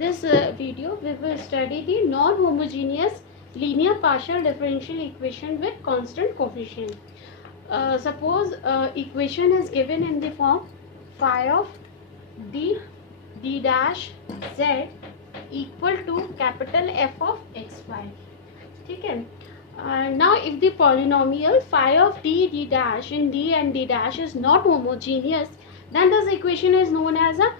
this video we will study the non-homogeneous linear partial differential equation with constant coefficient. Suppose equation is given in the form phi of d dash z equal to capital F of xy. ठीक है. Now if the polynomial phi of d dash in d and d dash is not homogeneous, then this equation is known as a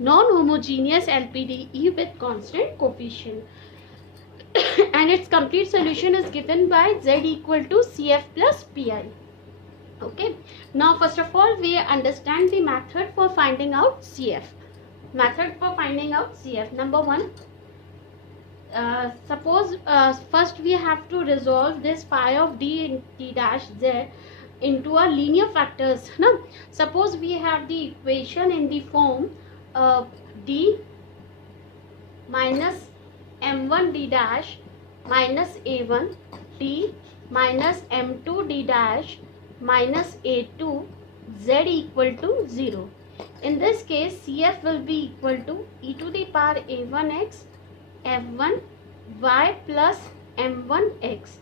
non-homogeneous LPDE with constant coefficient and its complete solution is given by z equal to CF plus PI. Okay, now first of all we understand the method for finding out CF. Number one, suppose first we have to resolve this phi of d dash z into a linear factors. No, suppose we have the equation in the form d minus m1 d dash minus a1 d minus m2 d dash minus a2 z equal to 0. In this case CF will be equal to e to the power a1x f1 y plus m1 x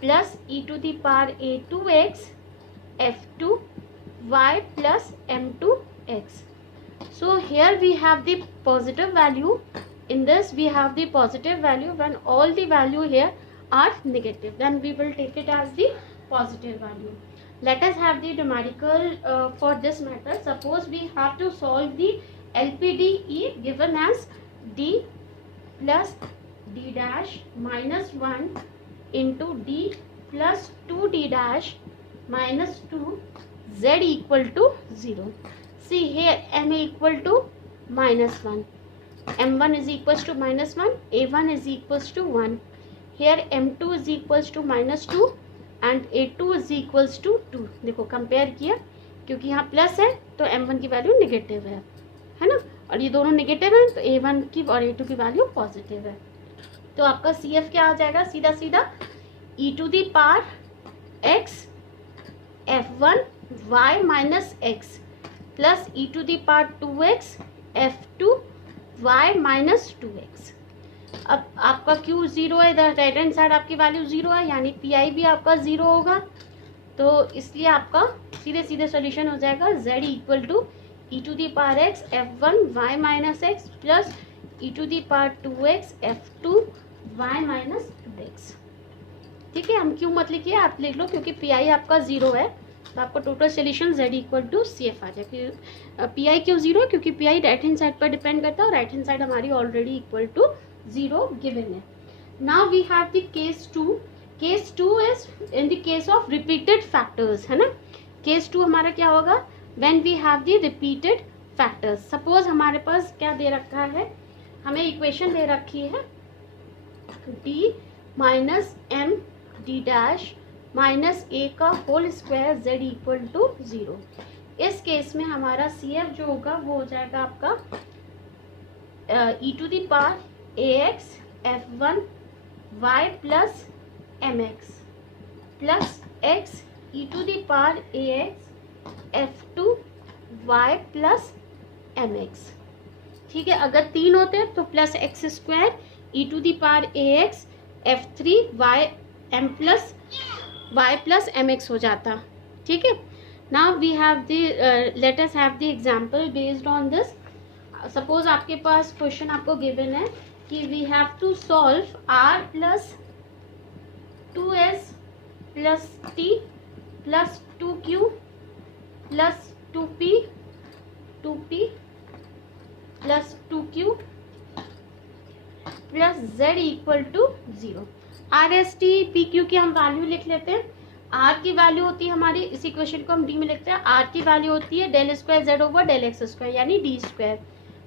plus e to the power a2x f2 y plus m2 x. So here we have the positive value. In this we have the positive value. When all the value here are negative, then we will take it as the positive value. Let us have the numerical for this method. Suppose we have to solve the LPDE given as d plus d dash minus 1 into d plus 2d dash minus 2 z equal to 0. See here m equal to minus 1, m1 is equals to minus 1, a1 is equals to 1. Here m2 is equals to minus 2 and a2 is equals to 2. देखो compare किया, क्योंकि यहाँ plus है तो m1 की value negative है ना, और ये दोनों नेगेटिव है तो a1 की और a2 की वैल्यू पॉजिटिव है. तो आपका CF क्या आ जाएगा, सीधा सीधा e to the power x f1 y minus x plus e to the power 2x f2 y minus 2x. अब आपका Q 0 है, इधर राइट हैंड साइड आपकी वैल्यू 0 है, यानी PI भी आपका 0 होगा. तो इसलिए आपका सीधे सीधे सॉल्यूशन हो जाएगा z equal to e to the power x f1 y minus x plus e to the power 2x f2 y minus 2x. ठीक है, हम क्यों मत लिखिए, आप लिख लो, क्योंकि PI आपका 0 है तो आपको total solution z equal to CF आ जाएगा. PI क्यों 0 है, क्योंकि PI राइट हैंड साइड पर डिपेंड करता है और राइट हैंड साइड हमारी ऑलरेडी इक्वल टू 0 गिवन है. Now we have the case 2. Case 2 is in the case of repeated factors, है ना. केस 2 हमारा क्या होगा, when we have the repeated factors. Suppose हमारे पास क्या दे रखा है, हमें इक्वेशन दे रखी है d minus m d dash minus a का whole square z equal to 0. इस केस में हमारा CF जो होगा वो हो जाएगा आपका e to the power ax f1 y plus mx plus x e to the power ax f2 y plus mx. ठीक है, अगर 3 होते हैं तो plus x square e to the power ax f3 y m plus y plus mx हो जाता. ठीक है, now we have the let us have the example based on this. Suppose आपके पास क्वेश्चन आपको गिवन है कि we have to solve r plus 2s plus t plus 2q plus 2p plus 2q plus z equal to 0. R S T P Q की हम value लिख लेते हैं. आर की वैल्यू होती है हमारी, इस इक्वेशन को हम डी में लिखते हैं, आर की वैल्यू होती है del square z over del x square यानी डी स्क्वायर,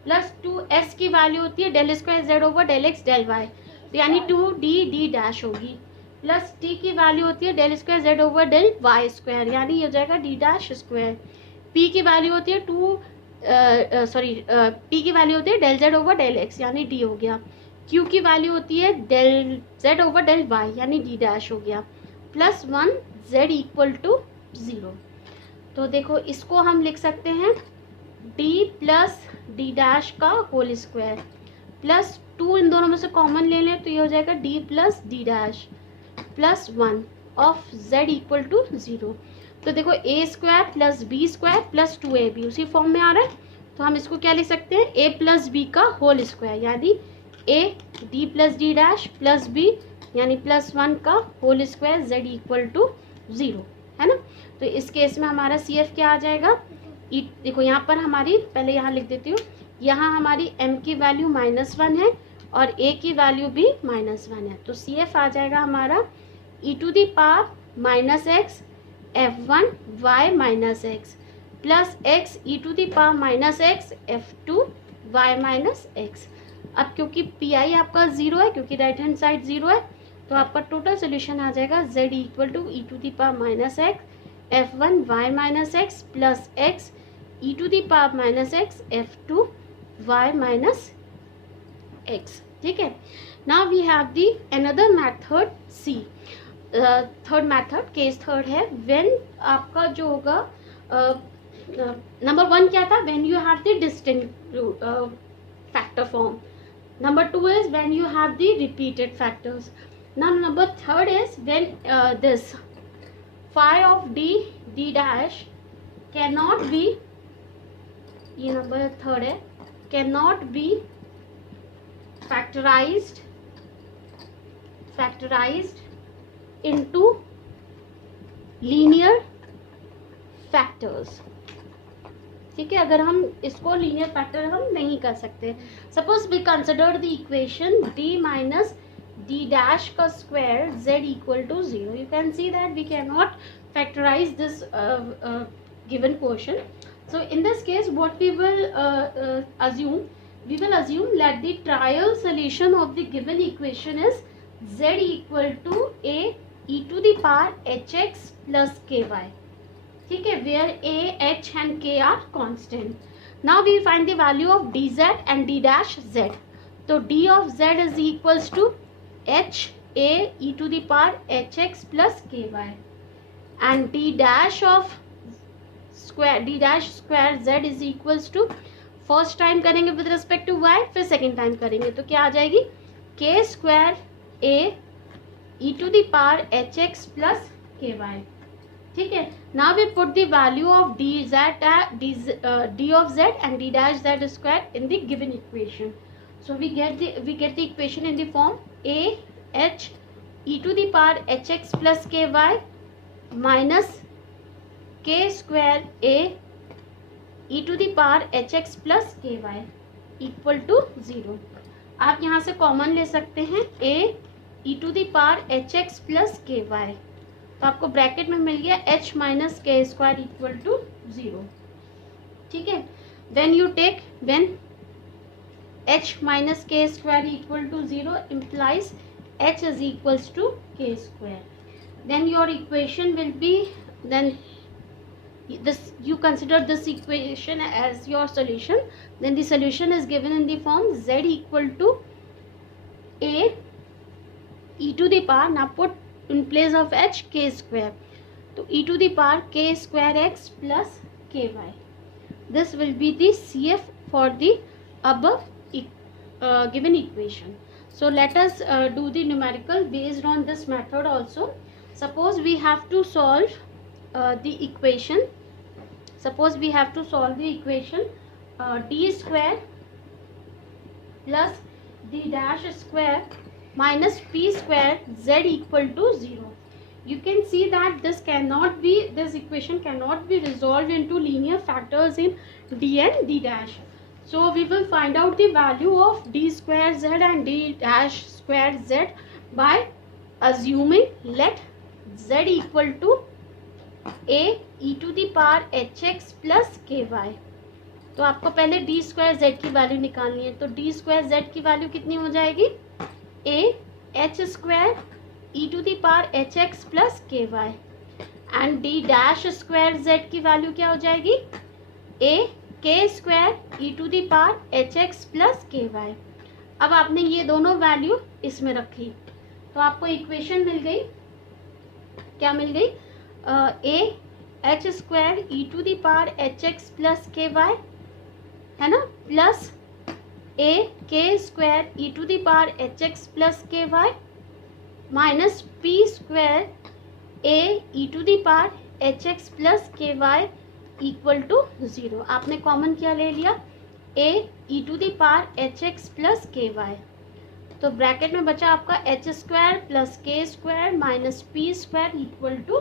प्लस 2s की वैल्यू होती है del square z over del x del y यानी 2d डैश होगी, प्लस t की वैल्यू होती है del square z over del y square यानी ये हो जाएगा d डैश स्क्वायर. p की वैल्यू होती है p की वैल्यू होती है del z over del x यानी d हो गया. q की वैल्यू होती है del z over del y यानी d डैश हो गया, प्लस 1 z इक्वल टू 0. तो देखो इसको हम लिख सकते हैं d प्लस डी डैश का होल स्क्वायर प्लस 2 इन दोनों में से कॉमन ले लें तो ये हो जाएगा d plus d dash plus 1 of z equal to 0। तो देखो a square plus b square plus 2ab उसी फॉर्म में आ रहा है, तो हम इसको क्या लिख सकते हैं, a प्लस बी का होल स्क्वायर, यानी a d plus d dash plus b यानी प्लस 1 का whole square z equal to 0, है ना। तो इस केस में हमारा CF क्या आ जाएगा, देखो यहाँ पर हमारी, पहले यहाँ लिख देती हूँ, यहाँ हमारी m की वैल्यू -1 है और a की वैल्यू भी -1 है, तो CF आ जाएगा हमारा e to the power minus x f1 y minus x plus x e to the power minus x f2 y minus x. अब क्योंकि pi आपका 0 है, क्योंकि राइट हैंड साइड 0 है, तो आपका टोटल सोल्यूशन आ जाएगा z equal to e to the power minus x f1 y minus x plus x e to the power minus x f2 y minus x. ठीक है, now we have the another method C। Third method, case third है, when आपका जो होगा number 1 क्या था, when you have the distinct factor form, number 2 is when you have the repeated factors, now number 3rd is when this phi of d dash cannot be, ये number 3rd है, cannot be factorized into linear factors। ठीक है, अगर हम इसको linear factor हम नहीं कर सकते, suppose we consider the equation d minus d dash का square z equal to 0, you can see that we can not factorise this given quotient. So in this case what we will assume, that the trial solution of the given equation is z equal to a e to the power hx plus ky, ठीक है, where a, h and k are constant. Now we find the value of dz and d dash z. तो d of z is equals to h a e to the power hx plus ky and d dash square z is equals to, first time करेंगे with respect to y, फिर second time करेंगे तो क्या आ जाएगी, k square a e to the power hx plus ky। ठीक है, now we put the value of d of z and d dash z square in the given equation. So we get the equation in the form a h e to the power hx plus ky minus k square a e to the power hx plus ky equal to 0। आप यहाँ से common ले सकते हैं a e to the power hx plus ky, तो आपको bracket में मिल गया h माइनस के स्क्वायर इक्वल टू 0। ठीक है, when h minus k square equal to 0 implies h is equals to k square, then your equation will be, then this, you consider this equation as your solution, then the solution is given in the form z equal to a e to the power, now put in place of h k square, तो e to the power k square x plus ky. This will be the CF for the above given equation. So let us do the numerical based on this method also. Suppose we have to solve the equation. Suppose we have to solve the equation d square plus d dash square minus p square z equal to 0. You can see that this equation cannot be resolved into linear factors in d and d dash. So we will find out the value of d square z and d dash square z by assuming let z equal to a e to the power hx plus ky. तो आपको पहले d square z की value निकालनी है, तो d square z की value कितनी हो जाएगी, a h square e to the power hx plus ky and d dash square z की वैल्यू क्या हो जाएगी, a k square e to the power hx plus ky। अब आपने ये दोनों वैल्यू इसमें रखी तो आपको इक्वेशन मिल गई, क्या मिल गई, a h square e to the power hx plus ky है ना, plus a k square e to the power hx plus ky minus p square a e to the power hx plus ky equal to 0। आपने common क्या ले लिया, a e to the power hx plus ky, तो bracket में बचा आपका h square plus के square minus P square equal to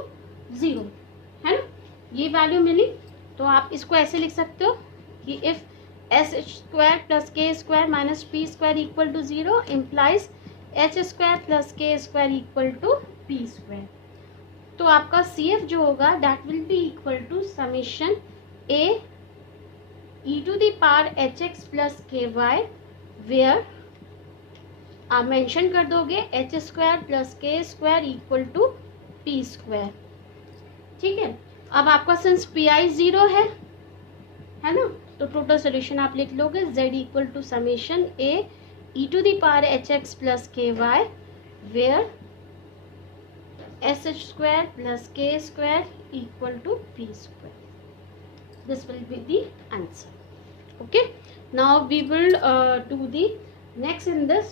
0, है ना। ये वैल्यू मिली, तो आप इसको ऐसे लिख सकते हो कि इफ एच स्क्वायर प्लस के square minus P square equal to 0 implies H square plus के square equal to P square. तो आपका सी एफ जो होगा that will be equal to summation A E to the power H X plus K Y, where आप mention कर दोगे H square plus के square equal to P square, ठीक है। अब आपका सिंस पी आई 0 है ना, तो टोटल सोल्यूशन आप लिख लोगे z equal to summation A E to the power H X plus K Y, where S H square plus के square equal to P square. This will be the answer. Okay, now we will do the next in this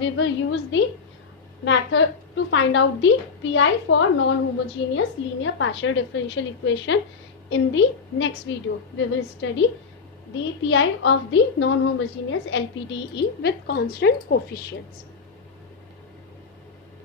we will use the method to find out the pi for non-homogeneous linear partial differential equation. In the next video we will study the pi of the non-homogeneous LPDE with constant coefficients.